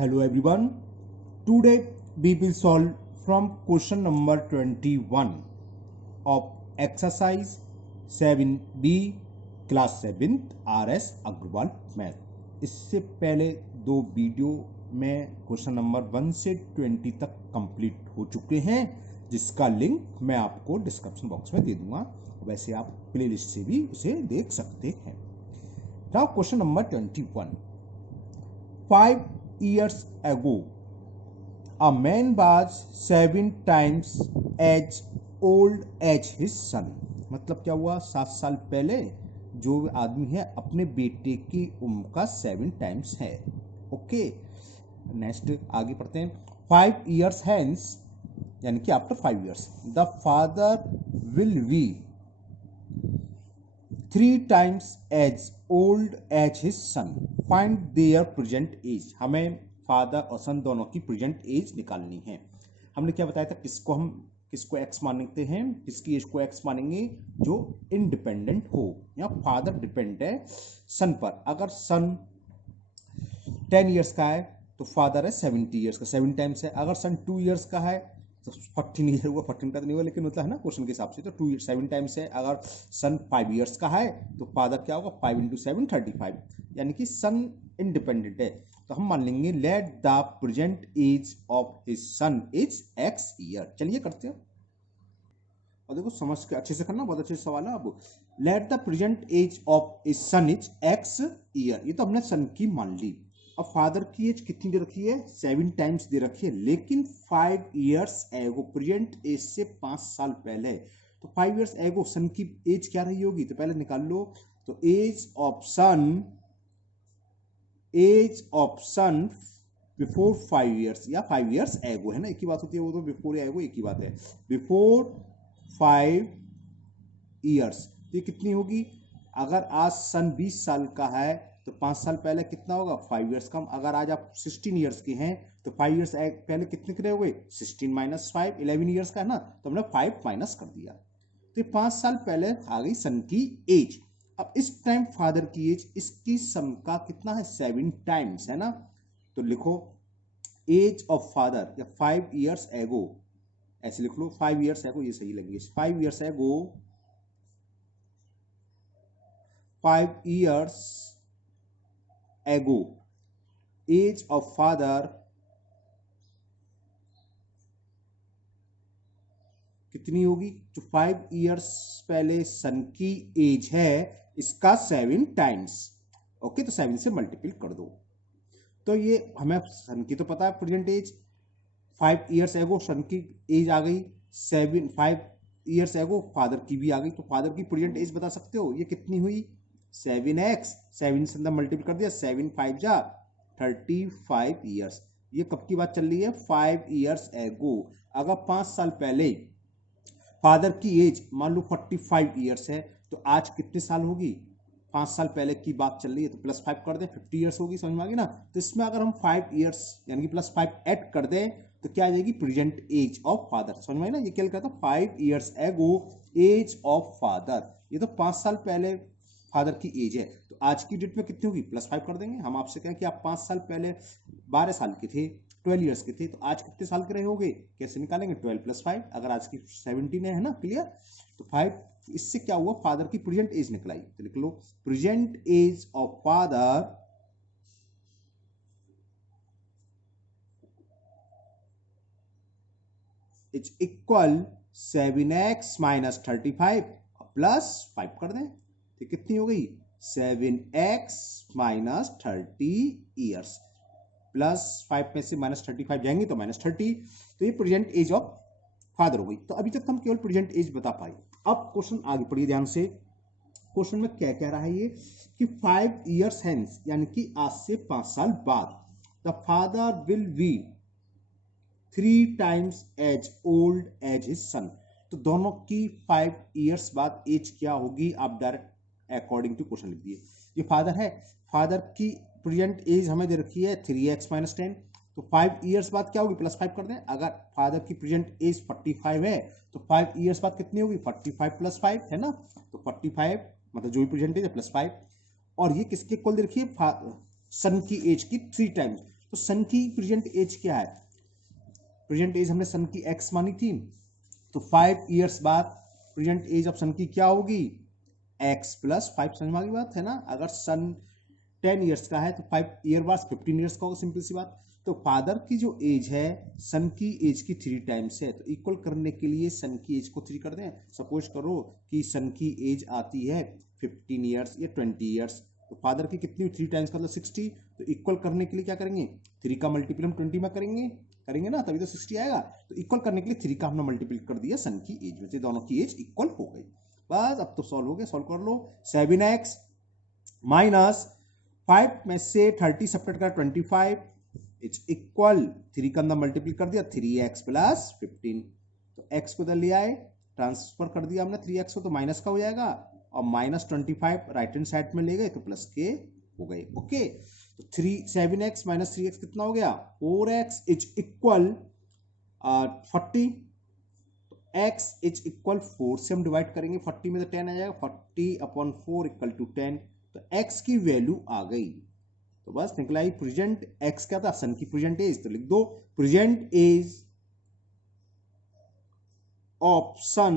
Hello everyone. Today we will solve from question number 21 of exercise 7B class 7th RS Agarwal math. इससे पहले दो video में question number 1 से 20 तक complete हो चुके हैं, जिसका लिंक मैं आपको डिस्क्रिप्शन बॉक्स में दे दूंगा। वैसे आप प्लेलिस्ट से भी उसे देख सकते हैं। Now question number 21। 5 years ago, a man was 7 times as old as his son। मतलब क्या हुआ? 7 साल पहले जो आदमी है अपने बेटे की उम्र का 7 टाइम्स है। ओके, नेक्स्ट आगे पढ़ते हैं। 5 years hence, यानी कि after 5 years, the father will be 3 times as old as his son। Find their present age। हमें फादर और सन दोनों की प्रेजेंट एज निकालनी है। हमने क्या बताया था? किसको एक्स मानते हैं, किसकी एज को एक्स मानेंगे? जो इंडिपेंडेंट हो। या फादर डिपेंड है सन पर। अगर सन 10 ईयर्स का है तो फादर है 70 ईयर्स का, 7 टाइम्स है। अगर सन 2 ईयर्स का है तो 14 ईयर हुआ, 14 का तो नहीं हुआ, लेकिन होता है ना क्वेश्चन के हिसाब से, तो 2 7 टाइम्स है। अगर सन 5 ईयर्स का है तो फादर क्या होगा? 5 × 7 35, यानी कि सन इंडिपेंडेंट है। तो हम मान लेंगे let the present age of his son is x year. चलिए करते हैं, और देखो समझ के अच्छे से करना, बहुत अच्छे से सवाल है। अब let the present age of his son is x year, ये तो हमने सन की मान ली। अब फादर की एज कितनी दे रखी है? 7 टाइम्स दे रखी है, लेकिन 5 ईयर्स एगो, प्रेजेंट एज से 5 साल पहले। तो 5 ईयर्स एगो सन की एज क्या रही होगी? तो पहले निकाल लो। तो age of son before 5 years, या 5 ईयर्स एगो, है ना, एक ही बात होती है। वो तो बिफोर या एगो एक ही बात है। बिफोर 5 ईयर्स, ये कितनी होगी? अगर आज सन 20 साल का है तो 5 साल पहले कितना होगा? 5 ईयर्स कम। अगर आज आप 16 ईयर्स के हैं तो 5 ईयर्स पहले कितने के रहे? 16 - 5, 11 ईयर्स का है ना, तो हमने 5 माइनस कर दिया। तो 5 साल पहले आ गई सन की एज। अब इस टाइम फादर की एज इसकी सम का कितना है? 7 टाइम्स, है ना। तो लिखो एज ऑफ फादर, या 5 ईयर्स एगो, ऐसे लिख लो। 5 ईयर्स एगो, ये सही लगेगी। 5 years ago, 5 years ago, age of father कितनी होगी? जो 5 ईयर्स पहले सन की एज है इसका 7 टाइम्स। ओके, तो 7 से मल्टीपल कर दो। तो ये हमें सन की तो पता है प्रेजेंट एज, 5 ईयर्स एगो सन की एज आ गई, 5 ईयर्स एगो फादर की भी आ गई। तो फादर की प्रेजेंट एज बता सकते हो, ये कितनी हुई? 7x, 7 से अंदर मल्टीपल कर दिया, 7 5 जा 35 ईयर्स। ये कब की बात चल रही है? 5 ईयर्स एगो। अगर 5 साल पहले फादर की एज मान लो 45 ईयर्स है, तो आज कितने साल होगी? 5 साल पहले की बात चल रही है, तो +5 कर दें, 50 ईयर्स होगी। समझ में आ गई ना। तो इसमें अगर हम 5 ईयर्स यानी कि +5 ऐड कर दें तो क्या आ जाएगी? Present age of father. समझ में आई ना। ये क्या लिखा था? 5 years ago as of father. ये तो 5 साल पहले फादर की एज है, तो आज की डेट में कितनी होगी? +5 कर देंगे। हम आपसे कहें कि आप 5 साल पहले 12 साल के थे, 12 ईयर्स के थे, तो आज कितने साल के रहे होगे? कैसे निकालेंगे? 12 + 5। अगर आज की 17 है ना, क्लियर। तो 5, इससे क्या हुआ? फादर की प्रेजेंट एज निकलाई। तो लिख लो present age of father is equal 7x - 35 +5 कर दें, तो कितनी हो गई? 7x - 30 years. +5 में से -35 जाएंगे तो -30। तो ये प्रेजेंट एज ऑफ फादर हो गई। तो अभी तक हम केवल प्रेजेंट एज बता पाए। अब क्वेश्चन आगे पढ़िए ध्यान से। क्वेश्चन में क्या कह रहा है ये कि 5 ईयर्स हेंस, यानी कि आज से 5 साल बाद, the father will be 3 times as old as his son. तो दोनों की 5 ईयर्स बाद एज क्या होगी? आप डायरेक्ट अकॉर्डिंग टू क्वेश्चन लिख दिए। ये फादर है, फादर की प्रेजेंट एज हमें दे रखी है 3x - 10, तो 5 ईयर्स बाद क्या होगी? +5 कर दें। अगर फादर की प्रेजेंट एज 45 है तो 5 ईयर्स बाद कितनी होगी? 45 + 5, है ना। तो 45 मतलब जो भी प्रेजेंट एज है +5, और ये किसके इक्वल दे रखी है? सन की एज की 3 टाइम्स। तो सन की प्रेजेंट एज क्या है? प्रेजेंट एज हमने सन की x मानी थी, तो 5 ईयर्स बाद प्रेजेंट एज ऑफ सन की क्या होगी? x plus 5। समझ में आ गई बात है ना? अगर सन 10 ईयर्स का है तो 5 ईयर बाद 15 ईयर्स का होगा, सिंपल सी बात। तो फादर की जो एज है सन की एज की 3 टाइम्स है, तो इक्वल करने के लिए सन की एज को 3 कर दें। सपोज करो कि सन की एज आती है 15 ईयर्स या 20 ईयर्स, तो फादर की कितनी? 3 टाइम्स का मतलब 60। तो इक्वल करने के लिए क्या करेंगे? 3 का मल्टीपल हम 20 में करेंगे ना, तभी तो 60 आएगा। तो इक्वल करने के लिए 3 का हमने मल्टीपल कर दिया सन की एज में, दोनों की एज इक्वल हो गई। बस अब तो सॉल्व हो गया, सॉल्व कर लो। 7x माइनस 5 में से 30 सब्ट्रैक्ट कर 25 इज इक्वल 3 का अंदर मल्टीपल कर दिया 3x प्लस 15। तो x को इधर ले आए, ट्रांसफर कर दिया हमने 3x को, तो माइनस का हो जाएगा, और माइनस 25 राइट हैंड साइड में ले गए तो प्लस के हो गए। ओके, तो 7x माइनस 3x कितना हो गया? 4x is equal 40। तो x इज इक्वल 4 से हम डिवाइड करेंगे, 40 में तो 10 आ जाएगा, 40/4 इक्वल टू 10। तो x की वैल्यू आ गई। तो बस निकला ही प्रेजेंट x क्या था? सन की प्रेजेंट एज। तो लिख दो present age of son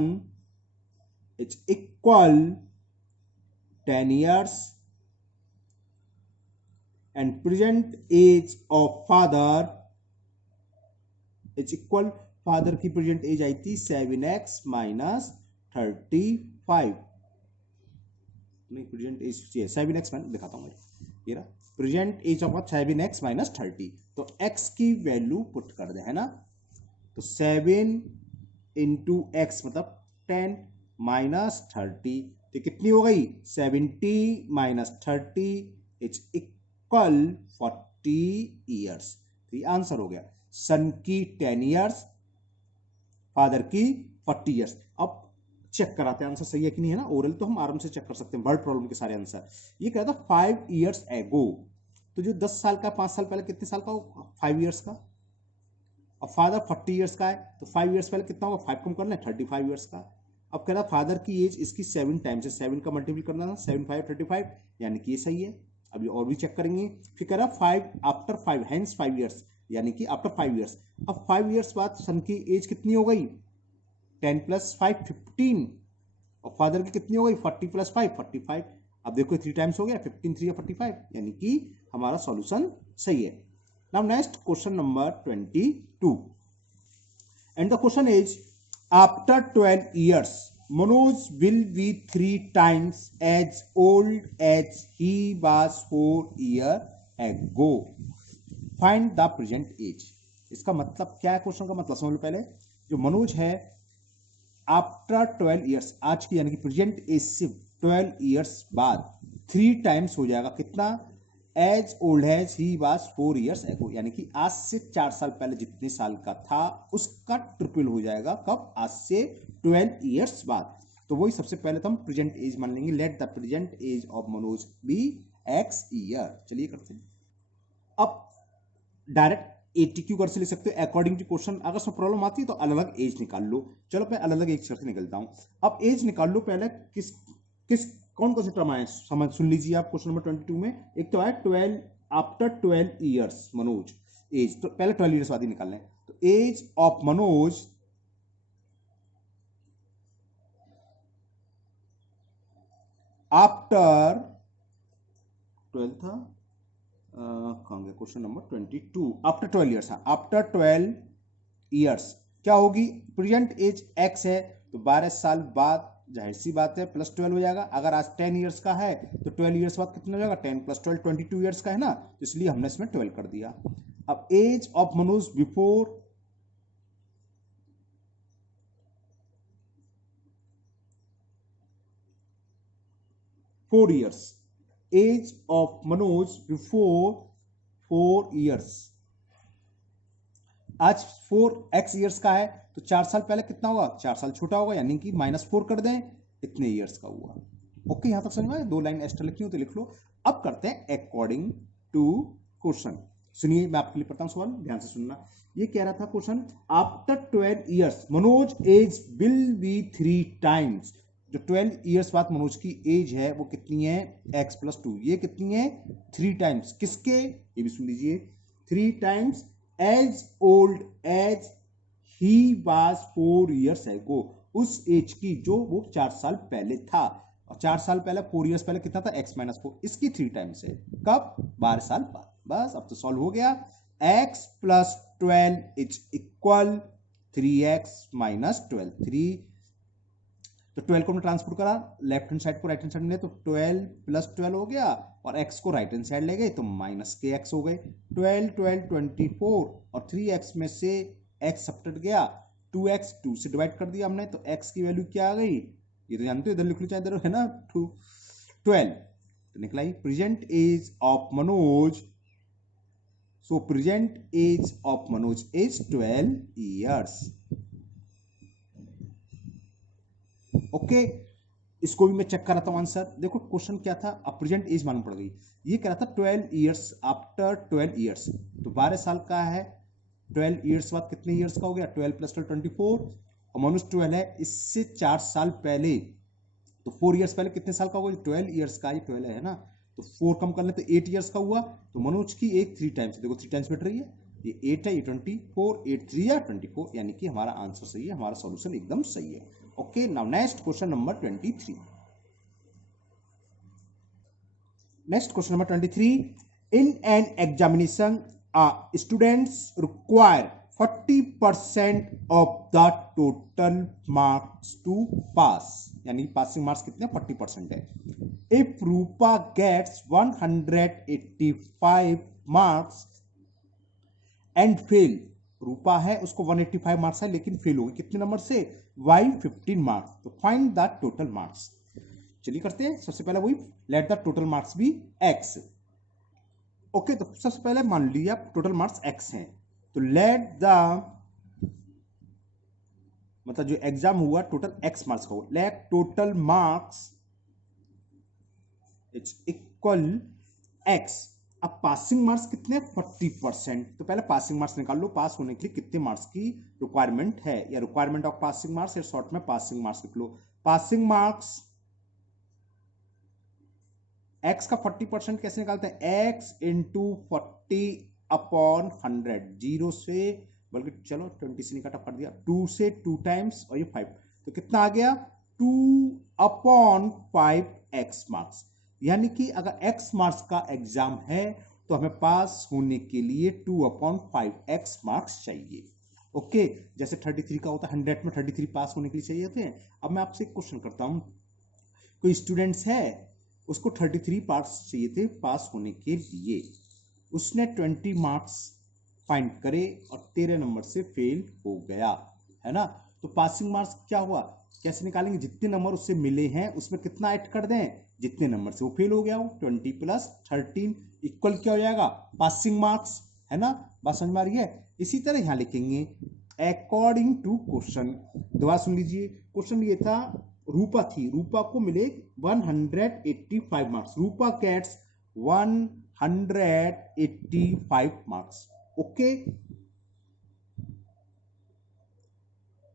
is equal 10 years and present age of father is equal, father की प्रेजेंट एज आई थी 7x माइनस 35, नहीं प्रेजेंट एज 7x माइनस, दिखाता हूं ये रहा present age of 7x minus 30। तो x की वैल्यू पुट कर दे, है ना? तो 7 इंटू एक्स मतलब 10 माइनस 30, तो कितनी हो गई? 70 माइनस 30 इज इक्वल 40 ईयर्स। तो ये आंसर हो गया, सन की 10 ईयर्स, फादर की 40 ईयर्स। अब चेक कराते हैं आंसर सही है कि नहीं, है ना? ओरल तो हम आराम से चेक कर सकते हैं, वर्ड प्रॉब्लम के सारे आंसर। ये कह रहा था 5 ईयर्स एगो, तो जो 10 साल का 5 साल पहले कितने साल का हो? 5 ईयर्स का। अब फादर 40 ईयर्स का है, तो 5 ईयर्स पहले कितना होगा? 5 कम करना है, 35 ईयर्स का। अब कह रहा फादर की एज इसकी 7 टाइम्स है, 7 का मल्टीपल करना था, 7 5 35, यानी कि ये सही है। अभी और भी चेक करेंगे। फिर कह रहा 5 आफ्टर 5 हेंस 5 ईयर्स, यानी कि आफ्टर 5 ईयर्स। अब 5 ईयर्स बाद सन की एज कितनी हो गई? 10 प्लस 5 15, और फादर की कितनी हो गई? 40 प्लस 5 45। अब देखो 3 टाइम्स हो गया, 15 3 45, यानी कि हमारा सॉल्यूशन सही है। Now next question number 22, and the question is, after 12 years Manoj will be 3 times as old as he was 4 years ago. Find the present age. इसका मतलब क्या है? क्वेश्चन का मतलब समझ लो पहले। जो मनोज है आफ्टर 12 ईयर्स, आज की यानी कि प्रेजेंट एज से 12 ईयर्स बाद 3 टाइम्स हो जाएगा, कितना? As old as he was 4 years ago, यानी कि आज से 4 साल पहले जितने साल का था उसका ट्रिपल हो जाएगा। कब? आज से 12 ईयर्स बाद। तो वही सबसे पहले तो हम प्रेजेंट एज मान लेंगे, let the present age of Manoj be x year. चलिए करते हैं। अब डायरेक्ट एटीक्यू कर से ले सकते हो अकॉर्डिंग टू क्वेश्चन। अगर सब प्रॉब्लम आती है तो अलग अलग एज निकाल लो। चलो मैं अलग अलग एक से निकलता हूं। अब एज निकाल लो पहले, किस किस कौन कौन से टर्म आए समझ सुन लीजिए आप क्वेश्चन नंबर 22 में। एक तो है 12 आफ्टर 12 ईयर्स मनोज एज, तो पहले 12 ईयर्स बाद ही निकालना है। तो एज ऑफ मनोज आफ्टर 12 था, कहां गया क्वेश्चन नंबर 22, आफ्टर 12 ईयर्स। हाँ, आफ्टर 12 ईयर्स क्या होगी? प्रेजेंट एज x है, तो 12 साल बाद जाहिर सी बात है प्लस 12 हो जाएगा। अगर आज 10 ईयर्स का है तो 12 ईयर्स बाद कितना हो जाएगा? 10 प्लस 12 22 ईयर्स का है ना, तो इसलिए हमने इसमें 12 कर दिया। अब age of Manoj before 4 years, age of Manoj before 4 years, आज 4x ईयर्स का है, तो 4 साल पहले कितना होगा? 4 साल छोटा होगा, यानी कि -4 कर दें, इतने ईयर्स का हुआ। ओके, यहां तक समझ में आया? 2 लाइन एक्स्ट्रा लिखी हो तो लिख लो। अब करते हैं अकॉर्डिंग टू क्वेश्चन। सुनिए, मैं आपके लिए पढ़ता हूं सवाल, ध्यान से सुनना। ये कह रहा था question, after 12 years Manoj age will be 3 times. जो 12 ईयर्स बाद मनोज की एज है वो कितनी है? x + 2। ये कितनी है? 3 टाइम्स। किसके? ये भी सुन लीजिए, 3 times as old as he was 4 years ago, उस एज की जो वो 4 साल पहले था। और 4 साल पहले 4 इयर्स पहले कितना था, x माइनस 4, इसकी 3 टाइम्स है, कब, 12 साल बाद। बस अब तो सॉल्व हो गया। x plus 12 is equal 3x minus 12, 3, तो 12 को हमने ट्रांसपोर्ट करा लेफ्ट हैंड साइड को राइट हैंड साइड में, तो 12 प्लस 12 हो गया, और x को राइट हैंड साइड ले गए तो माइनस के x हो गए। 12 12 24, और 3x में से x सब्ट्रैक्ट गया, 2x 2 से डिवाइड कर दिया हमने, तो x की वैल्यू क्या आ गई, ये तो जानते हो, इधर लिख लो चाहे इधर, है ना, 12, तो निकला ही present age of Manoj. So present age of Manoj is 12 years। Okay, इसको भी मैं चेक कर रहा था आंसर। देखो क्वेश्चन क्या था, अब प्रेजेंट एज मालूम पड़ गई, ये कह रहा था 12 years आफ्टर 12 years, तो 12 साल का है, 12 years बाद कितने years का हो गया, 12 प्लस 12 24, और मनुष्य 12 है, इससे 4 साल पहले, तो 4 years पहले कितने साल का होगा, 12 years का, ये 12 है ना, तो 4 कम कर ले तो 8 years का हुआ, तो मनोज की एक 3 टाइम्स, देखो 3 टाइम्स बैठ रही है, ये 8 है, ये 24, 8 3 या 24, यानी कि हमारा आंसर सही है, हमारा सॉल्यूशन एकदम सही है। Okay, now next question number 23। Next question number 23, in an examination students require 40% of the total marks to pass, यानी पासिंग मार्क्स कितने, 40% है। If Rupa gets 185 marks and fail, Rupa है उसको 185 मार्क्स है लेकिन फेल होगी कितने नंबर से, y 15 मार्क्स, तो फाइंड द टोटल मार्क्स। चलिए करते हैं, सबसे पहले वही, let the total marks be x। Okay, तो सबसे पहले मान लिया टोटल मार्क्स x हैं, तो लेट द, मतलब जो एग्जाम हुआ टोटल x मार्क्स का हुआ, let total marks it's equal x। अब पासिंग मार्क्स कितने, 40%, तो पहले पासिंग मार्क्स निकाल लो, पास होने के लिए कितने मार्क्स की रिक्वायरमेंट है, या रिक्वायरमेंट ऑफ पासिंग मार्क्स, या शॉर्ट में पासिंग मार्क्स लिख लो। पासिंग मार्क्स x का 40% कैसे निकालते हैं, x इंटू 40 अपॉन 100, 0 से, बल्कि चलो 20 से निकाल कर दिया, 2 से 2 टाइम्स, और ये 5, तो कितना आ गया, 2 अपॉन 5x मार्क्स। यानी कि अगर x मार्क्स का एग्जाम है तो हमें पास होने के लिए 2 अपॉन 5x मार्क्स चाहिए। ओके, जैसे 33 का होता है, 100 में 33 पास होने के लिए चाहिए थे। अब मैं आपसे एक क्वेश्चन करता हूं, कोई स्टूडेंट्स है उसको 33 मार्क्स चाहिए थे पास होने के लिए, उसने 20 मार्क्स फाइंड करे और 13 नंबर से फेल हो गया, है ना, तो पासिंग मार्क्स क्या हुआ, कैसे निकालेंगे, जितने नंबर उससे मिले हैं उसमें कितना ऐड कर दें, जितने नंबर से वो फेल हो गया हो, 20 प्लस 13 इक्वल क्या हो जाएगा, पासिंग मार्क्स, है ना, बात समझ में आ रही है। इसी तरह यहां लिखेंगे अकॉर्डिंग टू क्वेश्चन, दोबारा सुन लीजिए, क्वेश्चन ये था, रूपा थी, रूपा को मिले 185 marks, Rupa gets 185 marks, okay,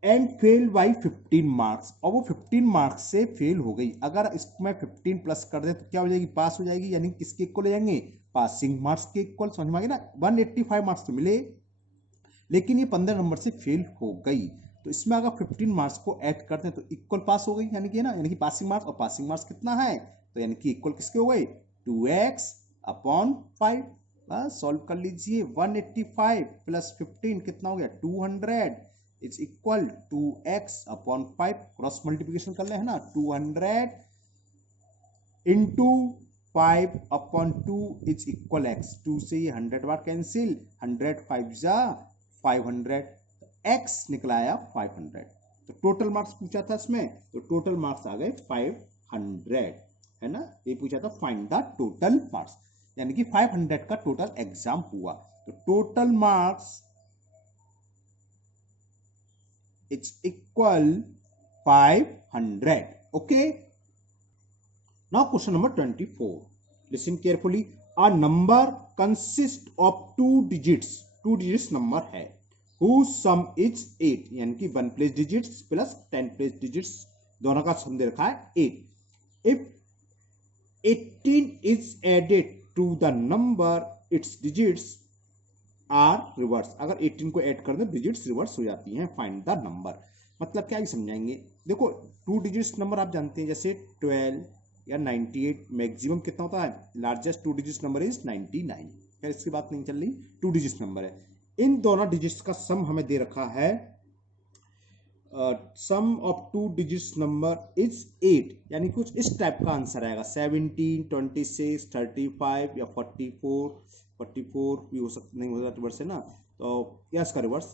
and fail by 15 marks, और वो 15 मार्क्स से फेल हो गई। अगर इसमें 15 प्लस कर दे तो क्या हो जाएगी, पास हो जाएगी, यानी किसके इक्वल हो जाएंगे, पासिंग मार्क्स के इक्वल, समझ में आ गया ना, 185 मार्क्स तो मिले लेकिन ये 15 नंबर से फेल हो गई, तो इसमें अगर 15 मार्क्स को ऐड करते हैं तो इक्वल पास हो गई, यानी कि ना, यानी कि पासिंग मार्क्स, और पासिंग मार्क्स कितना है, तो यानी कि इक्वल किसके हो गए, 2x अपॉन 5। बस सॉल्व कर लीजिए, 185 प्लस 15 कितना हो गया, 200 is equal 2x upon 5, cross multiplication कर ले, है ना, 200 into 5 upon 2 is equal x, 2 से ये 100 बार कैंसिल, 100 5 जा 500, x निकला आया 500, तो टोटल मार्क्स पूछा था इसमें, तो टोटल मार्क्स आ गए 500, है ना, ये पूछा था फाइंड द टोटल मार्क्स, यानी कि 500 का टोटल एग्जाम हुआ, तो total marks it's equal 500, okay. Now question number 24, listen carefully, a number consist of 2 digits number है, whose sum is 8, यानी कि 1 place digits plus 10 place digits, दोनों का सम दे रखा है 8। If 18 is added to the number its digits, are reverse, अगर 18 को ऐड कर दो डिजिट्स रिवर्स हो जाती हैं, फाइंड द नंबर। मतलब क्या ही समझाएंगे, देखो 2 डिजिट्स नंबर आप जानते हैं, जैसे 12 या 98, मैक्सिमम कितना होता है, लार्जेस्ट 2 डिजिट्स नंबर इज 99। खैर इसकी बात नहीं चल रही, 2 डिजिट्स नंबर है। इन दोनों डिजिट्स का सम हमें दे रखा है, सम ऑफ 2 डिजिट्स नंबर इज 8, यानी कुछ इस टाइप का आंसर आएगा, 17, 26, 35 या 44 भी हो सकता, नहीं हो सकता रिवर्स है ना, तो या इसका रिवर्स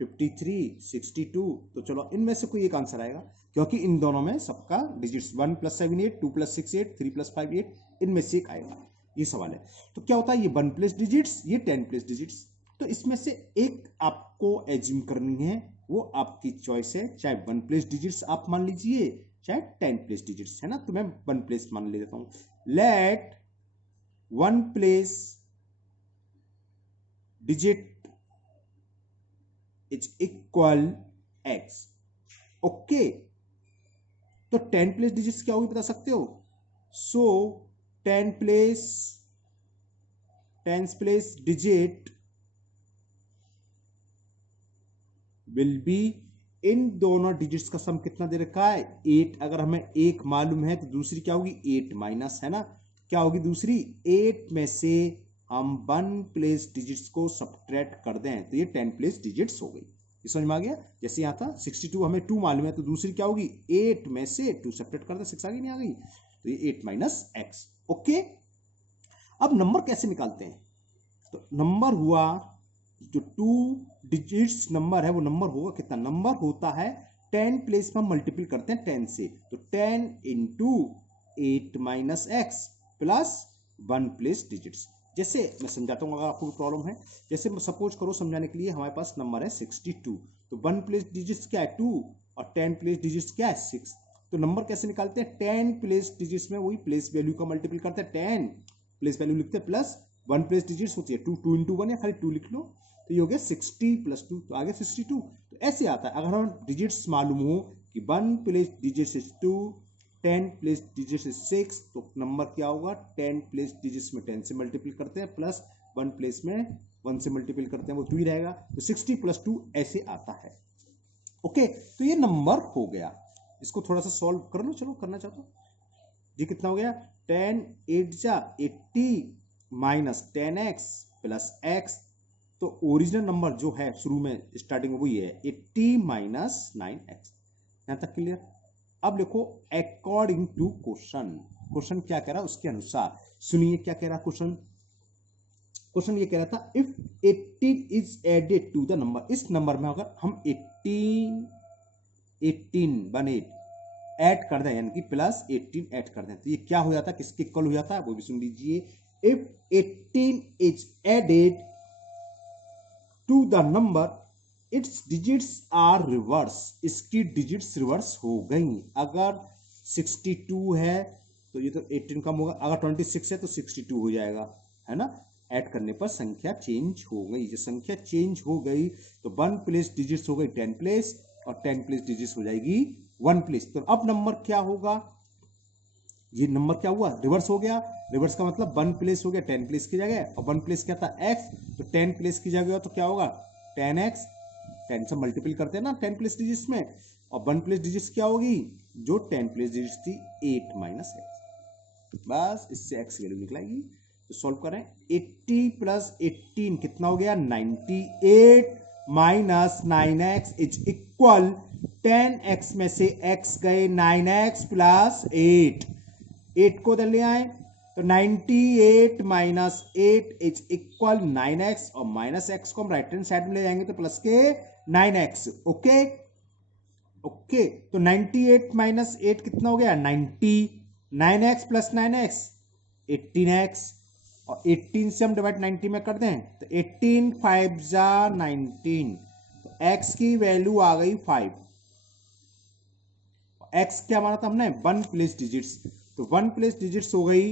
53, 62, तो चलो इनमें से कोई एक आंसर आएगा, क्योंकि इन दोनों में सबका डिजिट्स 1 + 7 8, 2 + 6 8, 3 + 5 8, इनमें से एक आएगा, ये सवाल है। तो क्या होता है, ये 1 प्लस डिजिट्स, ये 10 प्लस डिजिट्स, तो इसमें से एक आपको एज्यूम करनी है, वो आपकी चॉइस है, चाहे 1 प्लस डिजिट्स आप मान लीजिए, चाहे 10 प्लस डिजिट्स, है ना, तो मैं 1 प्लस मान लेता हूं। Let 1 plus digit is equal x, okay. तो 10 प्लस डिजिट्स क्या होगी बता सकते हो, so 10 plus digit will be, इन दोनों डिजिट्स का सम कितना दे रखा है 8, अगर हमें एक मालूम है तो दूसरी क्या होगी 8 माइनस, है ना, क्या होगी दूसरी 8 में से हम 1 प्लेस डिजिट्स को सब्ट्रैक्ट कर दें तो ये 10 प्लेस डिजिट्स हो गई, ये समझ में आ गया। जैसे यहाँ था 62 हमें 2 मालूम है तो दूसरी क्या होगी 8 में से 2 सब्ट्रैक्ट कर दें, 6 आ गई नहीं आ गई, तो ये 8 माइनस एक्स, ओके। अब नंबर कैसे निकालते हैं, तो नंबर हुआ जो 2 डिजिट्स नंबर है वो नंबर होगा कितना, नंबर होता है 10 प्लेस में हम मल्टीपल करते हैं 10 से, तो 10 into 8 minus x plus 1 place digits. जैसे मैं समझाता हूं अगर आपको प्रॉब्लम है, जैसे सपोज करो समझाने के लिए हमारे पास नंबर है 62, तो 1 प्लेस डिजिट्स क्या है 2 और 10 प्लेस डिजिट्स क्या है 6, तो नंबर कैसे निकालते हैं, 10 प्लेस डिजिट्स में वही प्लेस वैल्यू का मल्टीपल करते हैं, 10 प्लेस वैल्यू लिखते हैं प्लस 1 प्लेस डिजिट्स होती है 2, 2 इंटू 1 या खाली 2 लिख लो, तो ये हो गया 60 + 2, तो आगे 62, तो ऐसे आता है। अगर हम डिजिट्स मालूम हो कि 1 place digits is 2, 10 place digits is 6, तो नंबर क्या होगा 10 प्लेस डिजिट्स में 10 से मल्टीपल करते हैं प्लस 1 प्लेस में 1 से मल्टीपल करते हैं वो 2 ही रहेगा, तो 60 + 2 ऐसे आता है, ओके। तो ये नंबर हो गया, इसको थोड़ा सा सॉल्व कर लो, चलो करना चाहता हूँ, ये कितना हो गया 10 8 जा 80 माइनस 10x प्लस x, तो ओरिजिनल नंबर जो है शुरू में स्टार्टिंग में वही है 80 माइनस 9x, यहां तक क्लियर। अब लिखो अकॉर्डिंग टू क्वेश्चन, क्वेश्चन क्या कह रहा है उसके अनुसार, सुनिए क्या कह रहा क्वेश्चन, क्वेश्चन ये कह रहा था if 18 is added to the number, इस नंबर में अगर हम 18 ऐड कर दें, यानी कि प्लस 18 ऐड कर दें, तो ये क्या हो जाता है, किसके इक्वल हो जाता है वो भी सुन लीजिए, if 18 is added to the number its digits are reverse, इसकी डिजिट्स रिवर्स हो गई, अगर 62 है तो ये तो 18 कम होगा, अगर 26 है तो 62 हो जाएगा, है ना, ऐड करने पर संख्या चेंज हो गई, जो संख्या चेंज हो गई तो 1 प्लेस डिजिट्स हो गई 10 प्लेस और 10 प्लेस डिजिट्स हो जाएगी 1 प्लेस, तो अब नंबर क्या होगा, ये नंबर क्या हुआ रिवर्स हो गया, रिवर्स का मतलब 1 प्लेस हो गया 10 प्लेस की जगह, और 1 प्लेस क्या था x, तो 10 प्लेस की जगह तो क्या होगा 10x, 10 से मल्टीपल करते हैं ना 10 प्लेस डिजिट्स में, और 1 प्लेस डिजिट्स क्या होगी जो 10 प्लेस डिजिट्स थी 8 माइनस x, बस इससे x वैल्यू निकलेगी। तो सॉल्व करें, 80 + 18 कितना हो गया 98 minus 9x is equal 10x में से x गए 9x प्लस 8 को इधर ले आए तो 98 माइनस 8 इज इक्वल 9x, और माइनस x को हम राइट हैंड साइड में ले जाएंगे तो प्लस के 9x, ओके ओके। तो 98 माइनस 8 कितना हो गया 90, 9x प्लस 9x 18x, और 18 से हम डिवाइड 90 में कर दें तो 18 5 जा 19, तो x की वैल्यू आ गई 5, x क्या माना था हमने 1 प्लेस डिजिट्स, तो 1 प्लेस डिजिट्स हो गई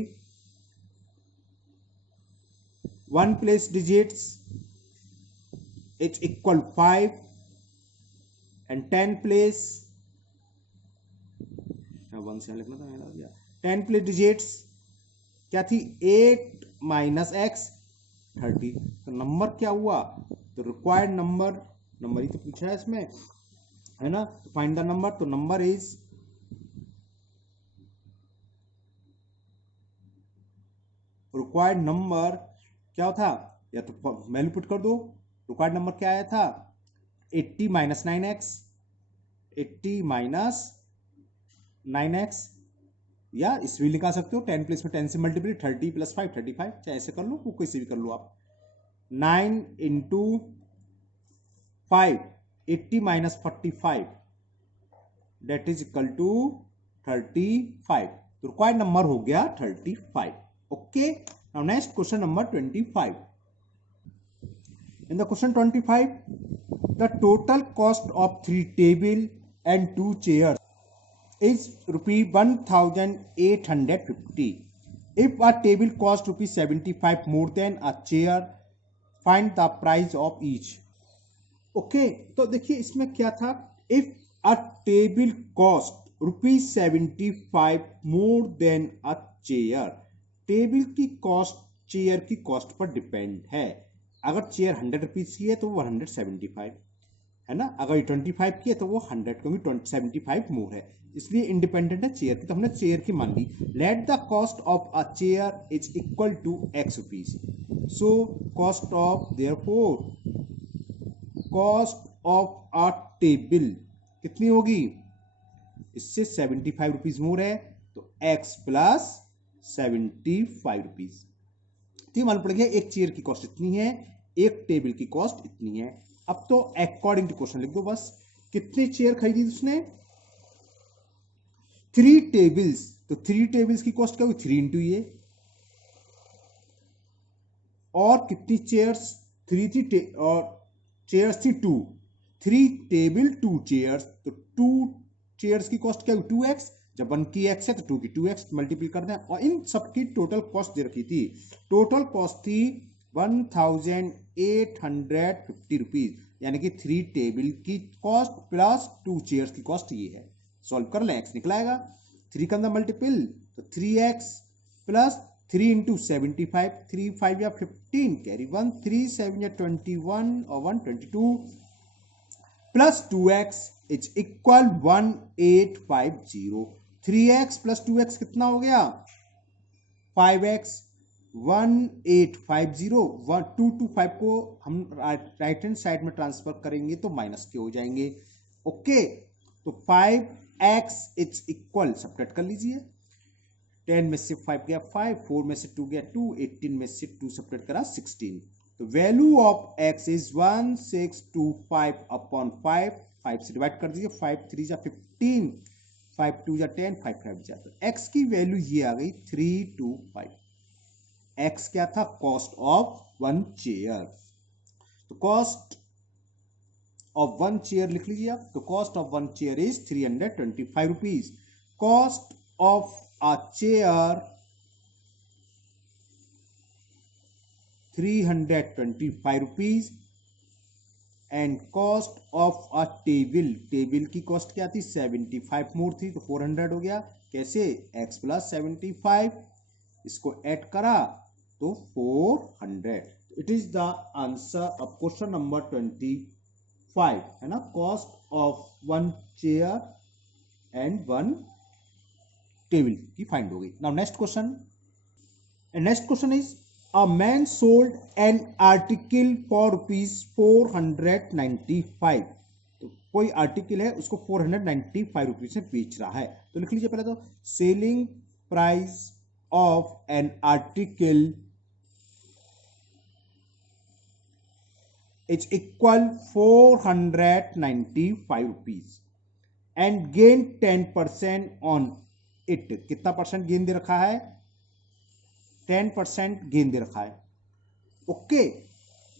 1 place digits is equal 5 and 10 place 1 से लिखना था मैंने, 10 प्लेस डिजिट्स क्या थी 8 माइनस एक्स, 30। तो नंबर क्या हुआ, तो रिक्वायर्ड नंबर ही तो पूछा है इसमें, है ना। तो फाइंड द नंबर, तो नंबर इज रिक्वायर्ड नंबर क्या था, या तो वैल्यू पुट कर दो। रिक्वायर्ड नंबर क्या आया था, 80 माइनस 9x, 80 माइनस 9x, या इस भी लिखा सकते हो 10 प्लस में 10 से मल्टीप्लाई, 30 प्लस 5 35, चाहे ऐसे कर लो, वो कैसे भी कर लो आप। 9 into 5, 80 minus 45, that is equal to 35। तो रिक्वायर्ड नंबर हो गया 35। Okay, now next question number 25। In the question 25, the total cost of 3 table and 2 chairs is rupee 1850. If a table cost rupee 75 more than a chair, find the price of each. Okay, तो देखिए इसमें क्या था, if a table cost rupees 75 more than a chair, table की cost chair की cost per depend है। अगर chair 100 rupees की है तो वो 175 है ना, अगर 25 की है तो वो 100, क्योंकि 75 मोर है, इसलिए इंडिपेंडेंट है चेयर की, तो हमने चेयर की मान ली। Let the cost of a chair is equal to x rupees, so cost of therefore cost of a table कितनी होगी, इससे 75 रुपीज मोर है, तो x प्लस 75 रुपीज। तो मालूम पड़ गया एक चेयर की कॉस्ट इतनी है, एक टेबल की कॉस्ट इतनी है। अब तो अकॉर्डिंग टू क्वेश्चन लिख दो बस, कितनी चेयर खरीदी उसने, 3 टेबल्स, तो 3 टेबल्स की कॉस्ट क्या हुई, 3 इंटू ये, और कितनी चेयर्स, 3 थी और चेयर्स थी 2, 3 टेबल 2 चेयर्स, तो 2 चेयर्स की कॉस्ट क्या हुई 2x, जब 1 की x है तो 2 की 2x मल्टीप्लाई कर दें, और इन सबकी टोटल कॉस्ट दे रखी थी, टोटल कॉस्ट थी 1850 रुपीज, यानी कि 3 टेबल की कॉस्ट प्लस 2 चेयर्स की कॉस्ट ये है। सॉल्व कर लें, x निकलाएगा, 3 का अंदर मल्टीपल, तो 3x प्लस 3 इंटू 75, 3 5 या 15 कैरी 1, 3 7 या 21 और 1 22 plus 2x is equal 1850। 3x plus 2x कितना हो गया 5x, 1850, 225 को हम राइट हैंड साइड में ट्रांसफर करेंगे तो माइनस के हो जाएंगे। ओके, तो 5x इज इक्वल, सब्ट्रैक्ट कर लीजिए, 10 में से 5 गया 5, 4 में से 2 गया 2, 18 में से 2 सब्ट्रैक्ट करा 16, तो value of x is 1625 upon 5, 5 से डिवाइड कर दीजिए, 5 3 जा 15, 5 2 जा 10, 5 5 जा, तो x की वैल्यू ये आ गई 325। x क्या था, कॉस्ट ऑफ 1 चेयर, तो कॉस्ट ऑफ 1 चेयर लिख लीजिए आप, तो cost of 1 chair is 325 rupees. Cost of a chair 325 rupees, and cost of a table, table की कॉस्ट क्या थी 75 मोर थी, तो 400 हो गया, कैसे, x प्लस 75, इसको ऐड करा तो 400। It is the answer of question number 25, है ना, cost of 1 chair and 1 table की फाइंड हो गई। Now next question, next question is a man sold an article for rupees 495, तो कोई आर्टिकल है उसको 495 रुपीज से बेच रहा है, तो लिख लीजिए पहले तो selling price of an article is equal 495 rupees and gain 10% on it, कितना परसेंट गेन दे रखा है, 10% गेन दे रखा है। Okay,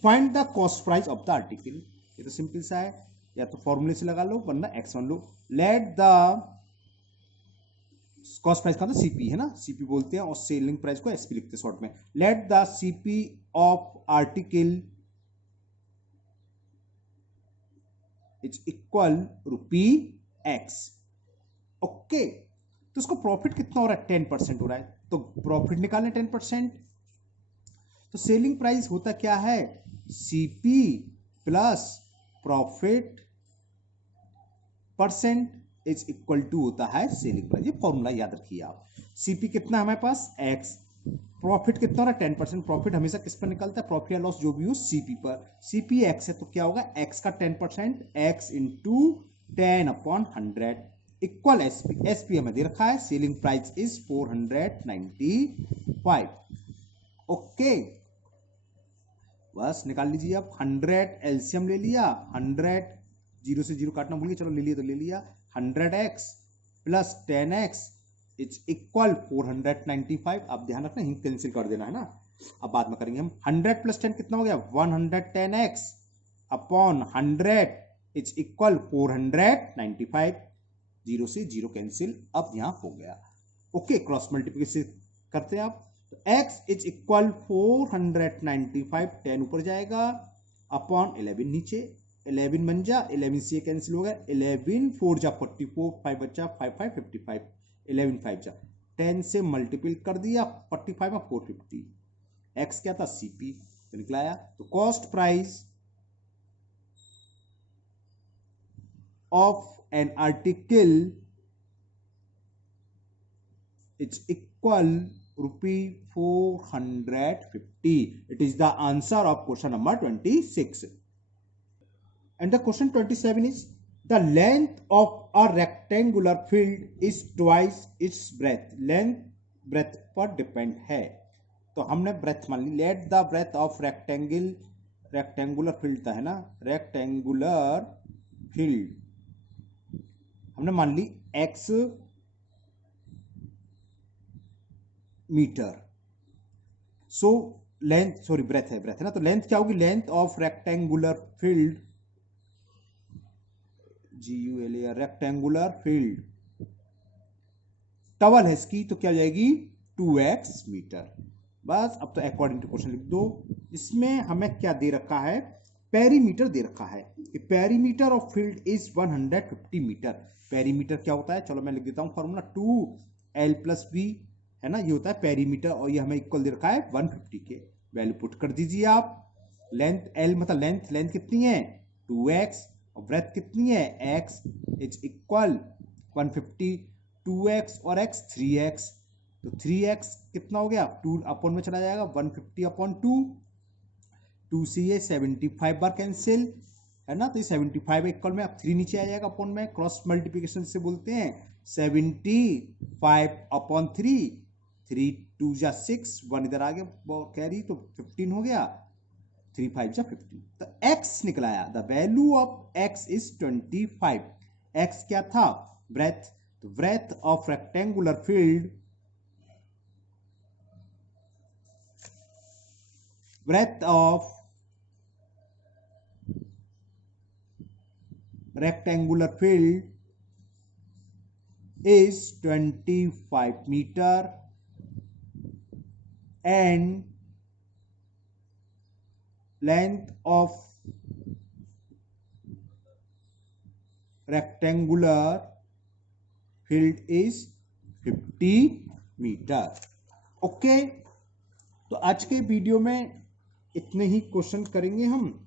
find the cost price of the article, ये तो सिंपल सा है, या तो फॉर्मूले से लगा लो वरना x1 low. Late the cost price का तो सीपी है ना, सीपी बोलते हैं, और सेलिंग प्राइस को एसपी लिखते हैं शॉर्ट में। Let the CP of article is equal rupee x। Okay, तो उसको प्रॉफिट कितना हो रहा है, 10% हो रहा है, तो प्रॉफिट निकालें 10%, तो सेलिंग प्राइस होता क्या है, CP plus profit percent is equal to होता है सेलिंग प्राइस। ये फॉर्मूला याद रखिए आप। सीपी कितना हमारे पास एक्स, प्रॉफिट कितना हो रहा है 10%, प्रॉफिट हमेशा किस पर निकलता है, प्रॉफिट या लॉस जो भी हो सीपी पर, सीपी एक्स है तो क्या होगा एक्स का 10%, x into 10/100 equal SP, SP हमें दे रखा है सेलिंग प्राइस इज 495। ओके बस निकाल लीजिए आप। 100 एलसीएम ले लिया, 100 जीरो से जीरो काटना भूल गए, चलो ले लिया तो ले लिया, 100x plus 10x is equal 495। अब ध्यान रखना हिंग कैंसिल कर देना है ना, अब बाद में करेंगे हम। 100 प्लस 10 कितना हो गया 110x upon 100 is equal 495, zero से जीरो कैंसिल अब यहां हो गया। ओके क्रॉस मल्टीप्लिकेशन करते हैं आप, तो x इज इक्वल 495, 10 ऊपर जाएगा अपॉन 11 नीचे, 11 बन जा, 11 से कैंसिल हो गया, 11 4 जा 44, 5 बचा 5 5 55, 11 5 जा 10 से मल्टीपल कर दिया 45 में 450, x क्या था सीपी तो निकलाया। तो cost price of an article is equal ₹450। It is the answer of question number 26. And the question 27 is the length of a rectangular field is twice its breadth. Length breadth पर depend है, तो हमने breadth मान ली, let the breadth of rectangular field था है ना, rectangular field हमने मान ली x metre, so length sorry breadth है ना, तो लेंथ क्या होगी, length of rectangular field GULA rectangular field टवल है इसकी तो क्या हो जाएगी 2x मीटर। बस अब तो अकॉर्डिंग टू क्वेश्चन लिख दो। इसमें हमें क्या दे रखा है, पेरीमीटर दे रखा है कि perimeter of field is 150 metre. Perimeter क्या होता है, चलो मैं लिख देता हूं फॉर्मूला 2l+b है ना, ये होता है पेरीमीटर, और ये हमें इक्वल दे रखा है 150 के, वैल्यू पुट कर दीजिए आप। लेंथ l मतलब लेंथ कितनी है 2x और ब्रेथ कितनी है x इज इक्वल 150, 2x और x 3x, तो 3x कितना हो गया 2 अपॉन में चला जाएगा 150/2, 2 से ये 75 बार कैंसिल है ना, तो ये 75 इक्वल में अब 3 नीचे आ जाएगा अपॉन में, क्रॉस मल्टीप्लिकेशन से बोलते हैं 75/3, 3 2 जा 6, 1 इधर आ गया कैरी तो 15 हो गया, 3 5 जा 15, तो x निकलाया, the value of x is 25। x क्या था ब्रेथ, तो breadth of rectangular field, breadth of rectangular field is 25 meter and length of rectangular field is 50 meter। Okay तो आज के वीडियो में इतने ही क्वेश्चन करेंगे हम,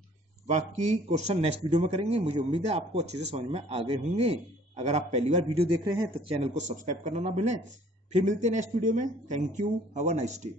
बाकी क्वेश्चन नेक्स्ट वीडियो में करेंगे। मुझे उम्मीद है आपको अच्छे से समझ में आ गए होंगे। अगर आप पहली बार वीडियो देख रहे हैं तो चैनल को सब्सक्राइब करना ना भूलें। फिर मिलते हैं नेक्स्ट वीडियो में। Thank you, have a nice day.